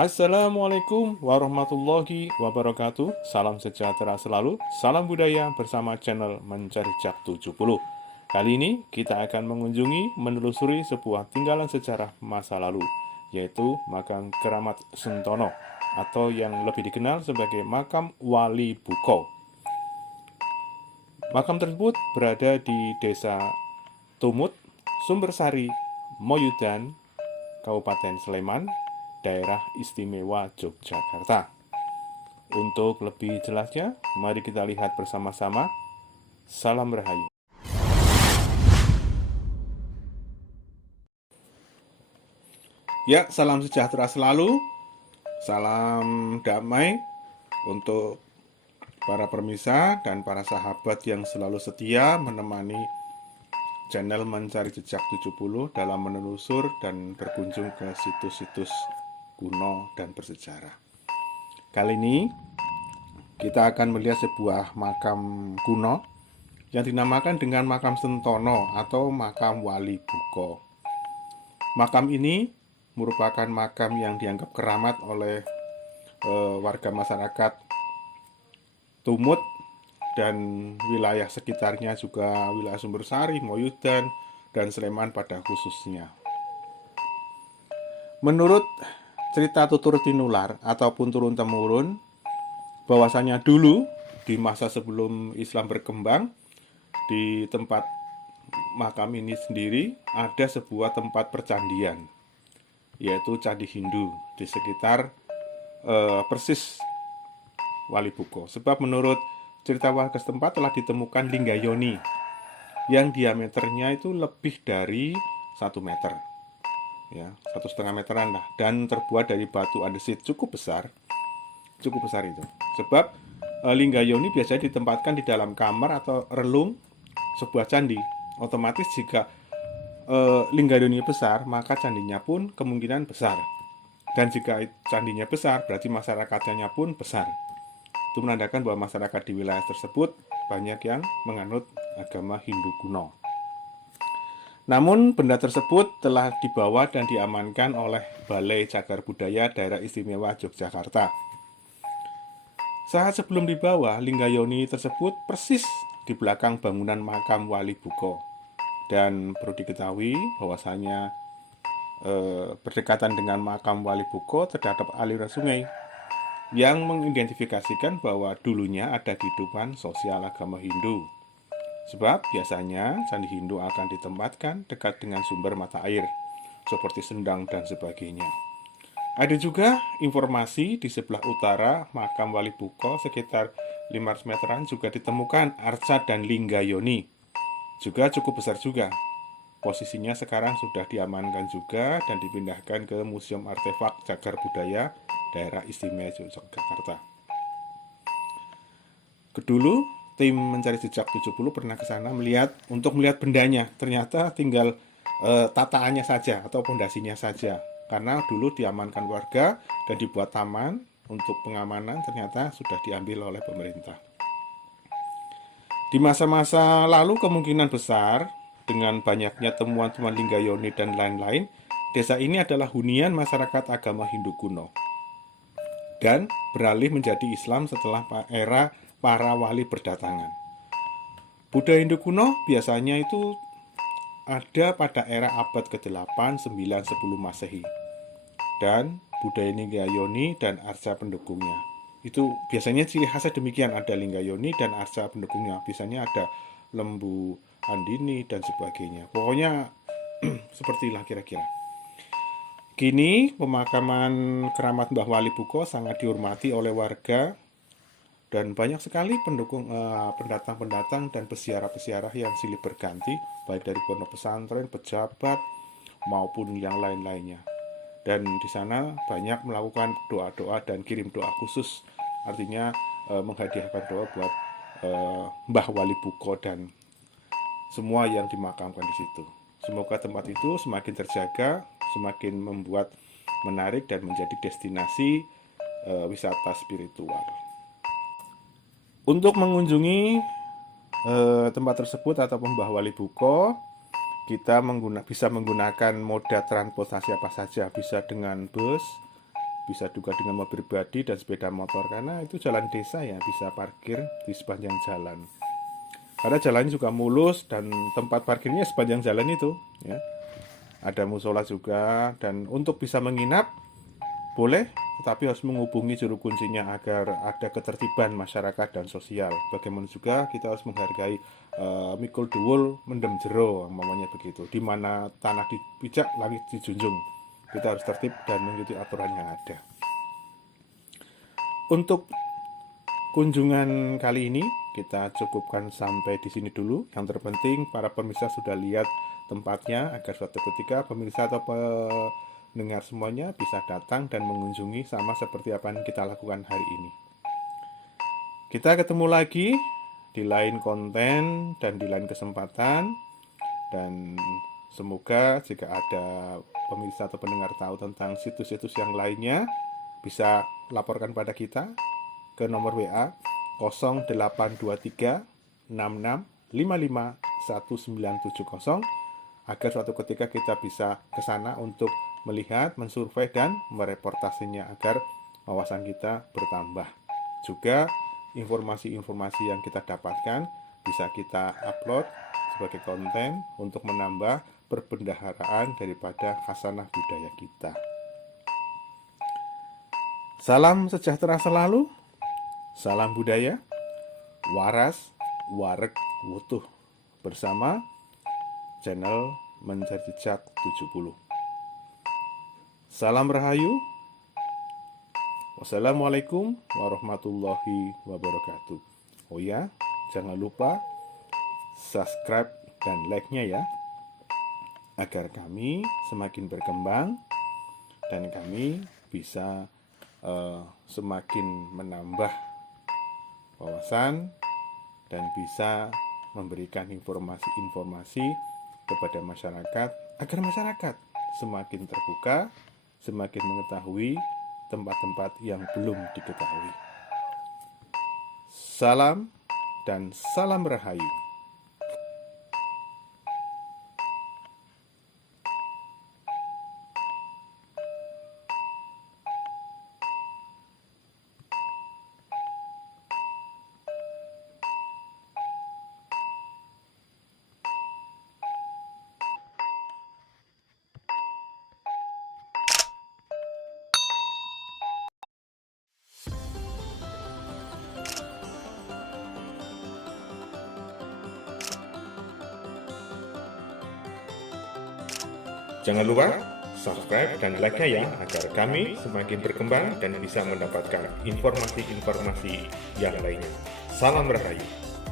Assalamualaikum warahmatullahi wabarakatuh. Salam sejahtera selalu. Salam budaya bersama channel Mencari Jak 70. Kali ini kita akan mengunjungi, menelusuri sebuah tinggalan sejarah masa lalu, yaitu makam Keramat Sentono atau yang lebih dikenal sebagai makam Wali Buko. Makam tersebut berada di Desa Tumut, Sumbersari, Moyudan, Kabupaten Sleman, Daerah Istimewa Yogyakarta. Untuk lebih jelasnya, mari kita lihat bersama-sama. Salam Rahayu. Ya, salam sejahtera selalu. Salam damai untuk para permisa dan para sahabat yang selalu setia menemani channel Mencari Jejak 70 dalam menelusur dan berkunjung ke situs-situs kuno dan bersejarah. Kali ini kita akan melihat sebuah makam kuno yang dinamakan dengan makam Sentono atau makam Wali Buko. Makam ini merupakan makam yang dianggap keramat oleh warga masyarakat Tumut dan wilayah sekitarnya, juga wilayah Sumbersari, Moyudan, dan Sleman pada khususnya. Menurut cerita tutur tinular ataupun turun-temurun, bahwasanya dulu di masa sebelum Islam berkembang, di tempat makam ini sendiri ada sebuah tempat percandian, yaitu Candi Hindu di sekitar persis Wali Buko. Sebab menurut cerita warga setempat telah ditemukan linggayoni yang diameternya itu lebih dari 1 meter, ya 1,5 meteran lah, dan terbuat dari batu andesit cukup besar itu. Sebab linggayoni biasanya ditempatkan di dalam kamar atau relung sebuah candi. Otomatis jika linggayoni besar, maka candinya pun kemungkinan besar, dan jika candinya besar berarti masyarakatnya pun besar. Itu menandakan bahwa masyarakat di wilayah tersebut banyak yang menganut agama Hindu kuno. Namun benda tersebut telah dibawa dan diamankan oleh Balai Cagar Budaya Daerah Istimewa Yogyakarta. Saat sebelum dibawa, linggayoni tersebut persis di belakang bangunan makam Wali Buko. Dan perlu diketahui bahwasanya berdekatan dengan makam Wali Buko terdapat aliran sungai yang mengidentifikasikan bahwa dulunya ada kehidupan sosial agama Hindu. Sebab biasanya candi Hindu akan ditempatkan dekat dengan sumber mata air, seperti sendang dan sebagainya. Ada juga informasi di sebelah utara makam Wali Buko sekitar 500 meteran juga ditemukan arca dan linggayoni. Juga cukup besar juga. Posisinya sekarang sudah diamankan juga dan dipindahkan ke Museum Artefak Cagar Budaya Daerah Istimewa Yogyakarta. Kedulu tim Mencari Jejak 70 pernah ke sana untuk melihat bendanya. Ternyata tinggal tataannya saja atau pondasinya saja. Karena dulu diamankan warga dan dibuat taman untuk pengamanan, ternyata sudah diambil oleh pemerintah. Di masa-masa lalu kemungkinan besar dengan banyaknya temuan-temuan linggayoni dan lain-lain, desa ini adalah hunian masyarakat agama Hindu kuno dan beralih menjadi Islam setelah era para wali berdatangan. Budaya Hindu kuno biasanya itu ada pada era abad ke-8, 9, 10 Masehi. Dan budaya linggayoni dan arca pendukungnya. Itu biasanya ciri khasnya demikian, ada linggayoni dan arca pendukungnya. Biasanya ada lembu andini dan sebagainya. Pokoknya sepertilah kira-kira. Kini pemakaman keramat Mbah Wali Buko sangat dihormati oleh warga dan banyak sekali pendukung pendatang-pendatang dan peziarah-peziarah yang silih berganti, baik dari pondok pesantren, pejabat maupun yang lain-lainnya. Dan di sana banyak melakukan doa-doa dan kirim doa khusus, artinya menghadiahkan doa buat Mbah Wali Buko dan semua yang dimakamkan di situ. Semoga tempat itu semakin terjaga, semakin membuat menarik dan menjadi destinasi wisata spiritual. Untuk mengunjungi tempat tersebut ataupun Mbah Wali Buko, kita bisa menggunakan moda transportasi apa saja. Bisa dengan bus, bisa juga dengan mobil pribadi dan sepeda motor, karena itu jalan desa ya, bisa parkir di sepanjang jalan. Karena jalannya juga mulus dan tempat parkirnya sepanjang jalan itu ya. Ada musola juga, dan untuk bisa menginap boleh, tetapi harus menghubungi juru kuncinya agar ada ketertiban masyarakat dan sosial. Bagaimana juga kita harus menghargai mikul duwul mendem jero, namanya begitu. Di mana tanah dipijak, langit dijunjung. Kita harus tertib dan mengikuti aturan yang ada. Untuk kunjungan kali ini kita cukupkan sampai di sini dulu. Yang terpenting para pemirsa sudah lihat tempatnya, agar suatu ketika pemirsa atau pendengar semuanya bisa datang dan mengunjungi sama seperti apa yang kita lakukan hari ini. Kita ketemu lagi di lain konten dan di lain kesempatan, dan semoga jika ada pemirsa atau pendengar tahu tentang situs-situs yang lainnya, bisa laporkan pada kita ke nomor WA 0823 66 55 1970, agar suatu ketika kita bisa ke sana untuk melihat, mensurvei, dan mereportasinya agar wawasan kita bertambah. Juga informasi-informasi yang kita dapatkan bisa kita upload sebagai konten untuk menambah perbendaharaan daripada khasanah budaya kita. Salam sejahtera selalu, salam budaya, waras, wareg, wutuh, bersama channel Mencari Jejak 70. Salam Rahayu. Wassalamualaikum warahmatullahi wabarakatuh. Oh ya, jangan lupa subscribe dan like-nya ya, agar kami semakin berkembang dan kami bisa semakin menambah wawasan dan bisa memberikan informasi-informasi kepada masyarakat, agar masyarakat semakin terbuka, semakin mengetahui tempat-tempat yang belum diketahui. Salam dan salam Rahayu. Jangan lupa subscribe dan like-nya ya, agar kami semakin berkembang dan bisa mendapatkan informasi-informasi yang lainnya. Salam Rahayu.